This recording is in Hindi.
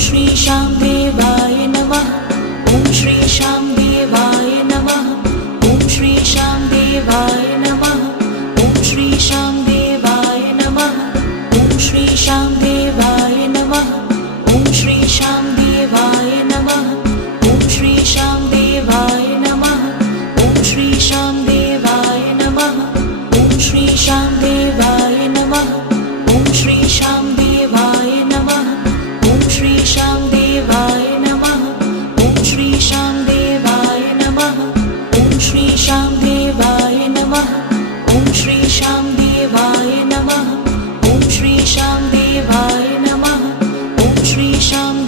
श्री श्याम देवाय नमः। ओम श्री श्याम देवाय नमः। ओम श्री श्याम देवाय नमः। ओम श्री श्याम देवाय नमः। ओम श्री श्याम देवाय नमः। ओम श्री श्याम देवाय नमः। ओम श्री श्याम देवाय नमः। ओम श्री श्याम देवाय नमः। ओम श्री श्याम देवाय नमः। ओम श्री श्याम देवाय नमः। ओम श्री श्याम देवाय नमः। ओम श्री श्याम देवाय नमः। ओम श्री श्याम देवाय नमः। ओम श्री श्याम देवाय नमः। ओम श्री श्याम देवाय नमः। ओम श्री श्याम